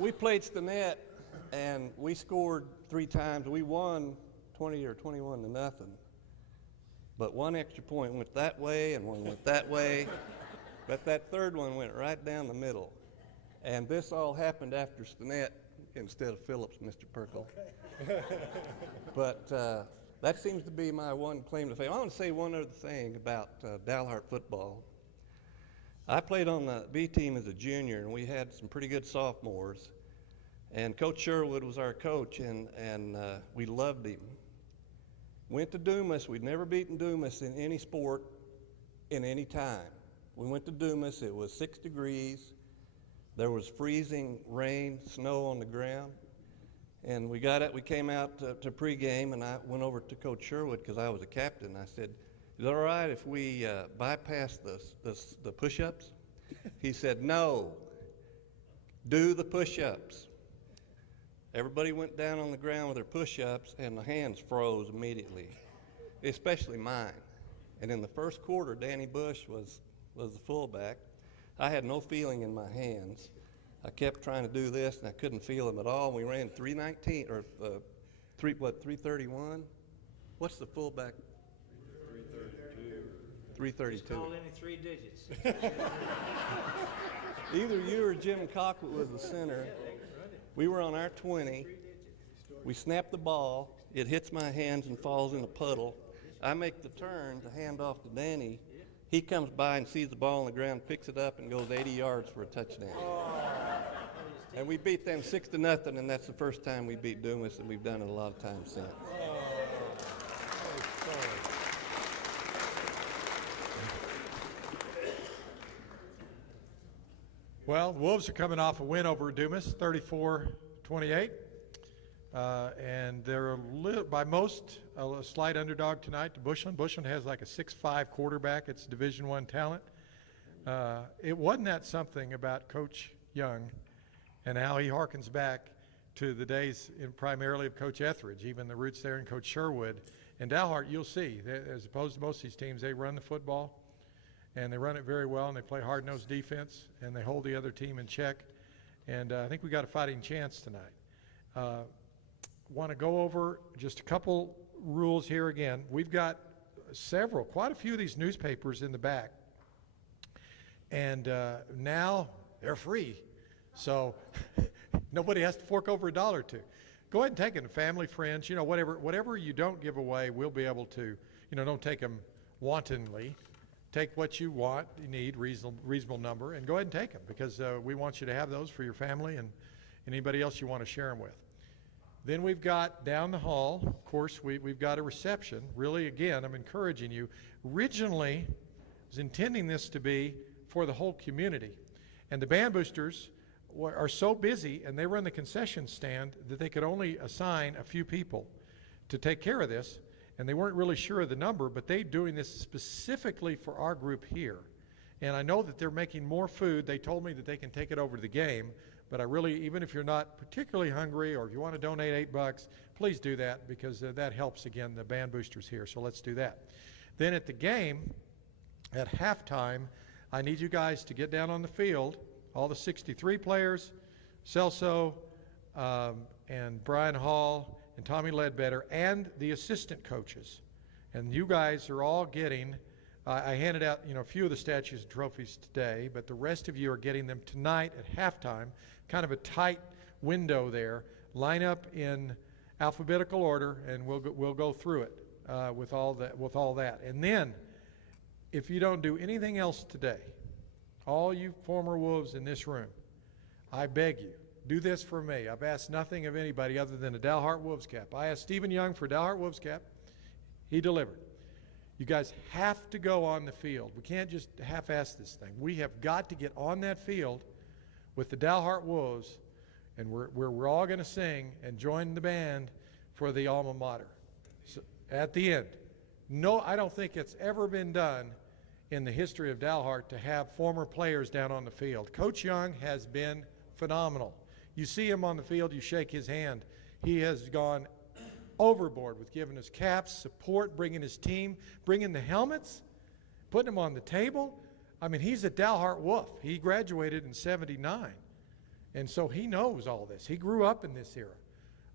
we played Stinnett, and we scored 3 times. We won 20 or 21 to nothing. But one extra point went that way and one went that way. But that third one went right down the middle. And this all happened after Stinnett instead of Phillips, Mr. Perkle. Okay. But that seems to be my one claim to fame. I want to say one other thing about Dalhart football. I played on the B team as a junior, and we had some pretty good sophomores. And Coach Sherwood was our coach, and we loved him. Went to Dumas. We'd never beaten Dumas in any sport in any time. We went to Dumas. It was 6 degrees. There was freezing rain, snow on the ground. And we came out to pregame, and I went over to Coach Sherwood because I was a captain. I said, is it all right if we bypass the push-ups? He said, no, do the push-ups. Everybody went down on the ground with their push-ups, and the hands froze immediately, especially mine. And in the first quarter, Danny Bush was the fullback. I had no feeling in my hands. I kept trying to do this, and I couldn't feel them at all. We ran 3:19 or 3:31. What's the fullback? 332. Call any 3 digits. Either you or Jim Cockwood was the center. We were on our 20. We snap the ball. It hits my hands and falls in a puddle. I make the turn to hand off to Danny. He comes by and sees the ball on the ground, picks it up, and goes 80 yards for a touchdown. And we beat them 6-0, and that's the first time we beat Dumas, and we've done it a lot of times since. Well, the Wolves are coming off a win over Dumas, 34-28. And they're by most a slight underdog tonight to Bushland. Bushland has like a 6'5" quarterback. It's Division I talent. It wasn't that something about Coach Young and how he harkens back to the days primarily of Coach Etheridge, even the roots there in Coach Sherwood. And Dalhart, you'll see, as opposed to most of these teams, they run the football, and they run it very well, and they play hard-nosed defense, and they hold the other team in check. And I think we got a fighting chance tonight. Want to go over just a couple rules here again. We've got quite a few of these newspapers in the back, and now they're free. So nobody has to fork over $1 or $2. Go ahead and take it. Family, friends, whatever you don't give away, we'll be able to, don't take them wantonly. Take what you want, you need, reasonable number, and go ahead and take them, because we want you to have those for your family and anybody else you want to share them with. Then we've got down the hall, of course, we've got a reception. Really, again, I'm encouraging you. Originally, I was intending this to be for the whole community. And the band boosters are so busy, and they run the concession stand, that they could only assign a few people to take care of this. And they weren't really sure of the number, but they're doing this specifically for our group here. And I know that they're making more food. They told me that they can take it over to the game. But I really, even if you're not particularly hungry, or if you want to donate $8, please do that, because that helps, again, the band boosters here. So let's do that. Then at the game, at halftime, I need you guys to get down on the field, all the 63 players, Celso, and Brian Hall, and Tommy Ledbetter, and the assistant coaches. And you guys are all getting, I handed out, a few of the statues and trophies today, but the rest of you are getting them tonight at halftime. Kind of a tight window there. Line up in alphabetical order, and we'll go through it with all that. And then, if you don't do anything else today, all you former Wolves in this room, I beg you, do this for me. I've asked nothing of anybody other than a Dalhart Wolves cap. I asked Stephen Young for a Dalhart Wolves cap. He delivered. You guys have to go on the field. We can't just half-ass this thing. We have got to get on that field with the Dalhart Wolves, and we're all going to sing and join the band for the alma mater. So, at the end. No, I don't think it's ever been done in the history of Dalhart to have former players down on the field. Coach Young has been phenomenal. You see him on the field, you shake his hand. He has gone overboard with giving us caps, support, bringing his team, bringing the helmets, putting them on the table. I mean, he's a Dalhart Wolf. He graduated in '79, and so he knows all this. He grew up in this era.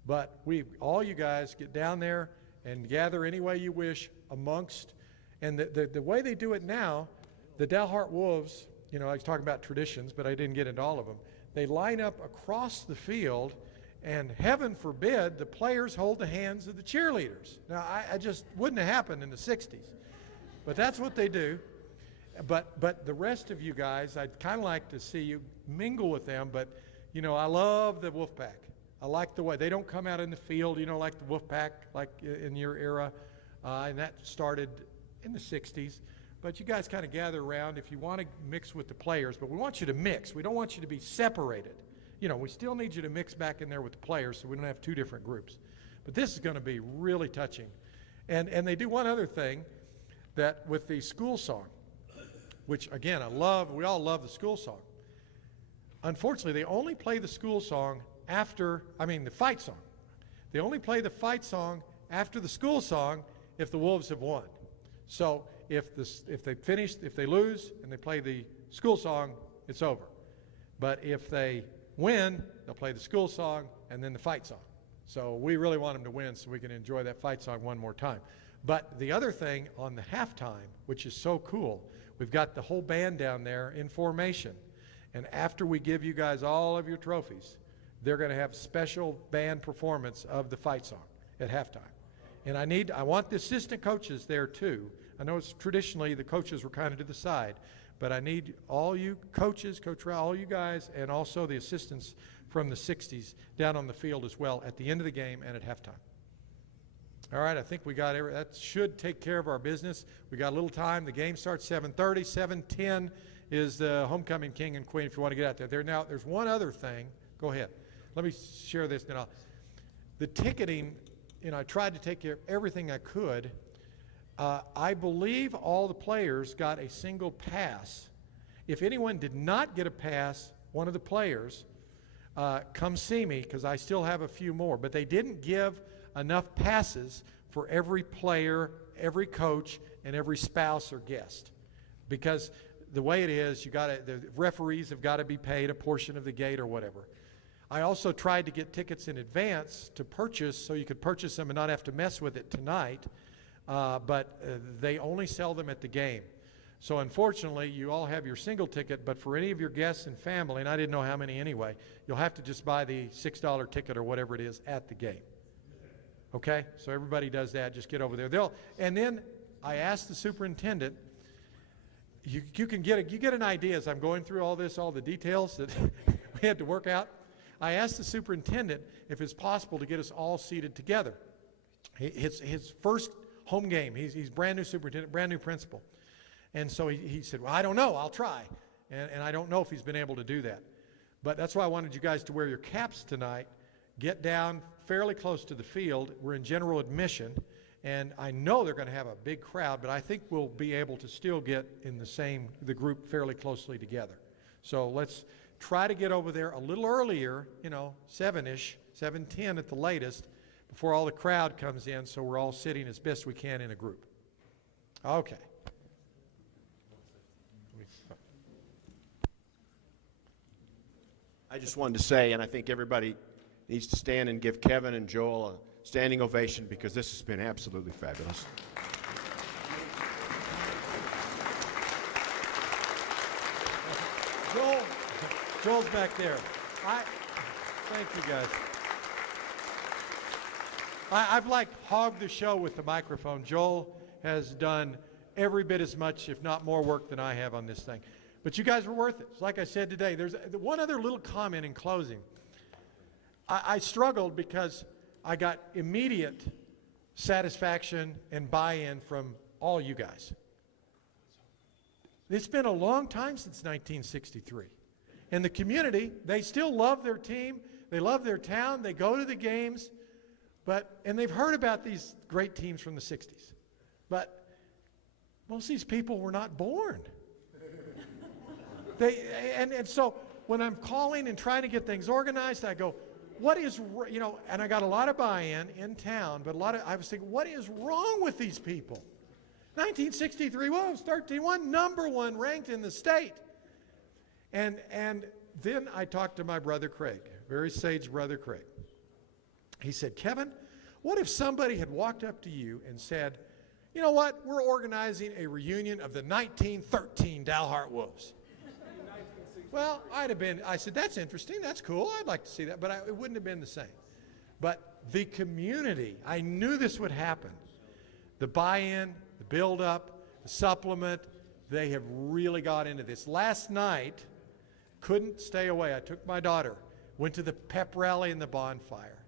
But all you guys get down there and gather any way you wish amongst, and the way they do it now, the Dalhart Wolves, I was talking about traditions, but I didn't get into all of them. They line up across the field, and heaven forbid the players hold the hands of the cheerleaders. Now, I just wouldn't have happened in the 60s. But that's what they do. But the rest of you guys, I'd kind of like to see you mingle with them. But, I love the Wolfpack. I like the way they don't come out in the field, like the Wolfpack, like in your era. And that started in the 60s. But you guys kind of gather around if you want to mix with the players. But we want you to mix. We don't want you to be separated. We still need you to mix back in there with the players so we don't have two different groups. But this is going to be really touching. And they do one other thing, that with the school song, which, again, I love. We all love the school song. Unfortunately, they only play the school song the fight song. They only play the fight song after the school song if the Wolves have won. So if they lose and they play the school song, it's over. But if they win, they'll play the school song and then the fight song. So we really want them to win so we can enjoy that fight song one more time. But the other thing on the halftime, which is so cool, we've got the whole band down there in formation. And after we give you guys all of your trophies, they're going to have special band performance of the fight song at halftime. And I want the assistant coaches there too. I know it's traditionally the coaches were kind of to the side, but I need all you coaches, Coach Rao, all you guys, and also the assistants from the 60s down on the field as well at the end of the game and at halftime. All right, I think we got that should take care of our business. We got a little time. The game starts 7:30. 7:10 is the homecoming king and queen if you want to get out there. Now, there's one other thing. Go ahead. Let me share this. Then the ticketing, I tried to take care of everything I could. I believe all the players got a single pass. If anyone did not get a pass, one of the players, come see me because I still have a few more. But they didn't give enough passes for every player, every coach, and every spouse or guest. Because the way it is, the referees have got to be paid a portion of the gate or whatever. I also tried to get tickets in advance to purchase so you could purchase them and not have to mess with it tonight, but they only sell them at the game. So unfortunately, you all have your single ticket, but for any of your guests and family, and I didn't know how many anyway, you'll have to just buy the $6 ticket or whatever it is at the game. Okay? So everybody does that. Just get over there. And then I asked the superintendent, you get an idea as I'm going through all the details that we had to work out. I asked the superintendent if it's possible to get us all seated together. His first home game, he's brand new superintendent, brand new principal. And so he said, well, I don't know, I'll try. And I don't know if he's been able to do that. But that's why I wanted you guys to wear your caps tonight, get down fairly close to the field. We're in general admission, and I know they're going to have a big crowd, but I think we'll be able to still get in the group fairly closely together. So let's try to get over there a little earlier, 7-ish, 7:10 at the latest, before all the crowd comes in, so we're all sitting as best we can in a group. Okay. I just wanted to say, and I think everybody needs to stand and give Kevin and Joel a standing ovation because this has been absolutely fabulous. Joel's back there. Thank you guys. I've hogged the show with the microphone. Joel has done every bit as much, if not more work than I have on this thing. But you guys were worth it. Like I said today, there's one other little comment in closing. I struggled because I got immediate satisfaction and buy-in from all you guys. It's been a long time since 1963. And the community, they still love their team. They love their town. They go to the games. And they've heard about these great teams from the 60s. But most of these people were not born. And so when I'm calling and trying to get things organized, I go, what is, and I got a lot of buy-in in town, but I was thinking, what is wrong with these people? 1963, well, it was 13-1, number one ranked in the state. And then I talked to my brother Craig, very sage brother Craig. He said, Kevin, what if somebody had walked up to you and said, you know what, we're organizing a reunion of the 1913 Dalhart Wolves. Well, I said, that's interesting, that's cool, I'd like to see that, but it wouldn't have been the same. But the community, I knew this would happen. The buy-in, the build-up, the supplement, they have really got into this. Last night, couldn't stay away. I took my daughter, went to the pep rally and the bonfire.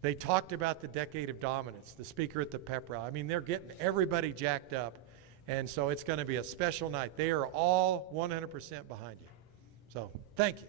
They talked about the decade of dominance, the speaker at the pep rally. I mean, they're getting everybody jacked up, and so it's going to be a special night. They are all 100% behind you. So, thank you.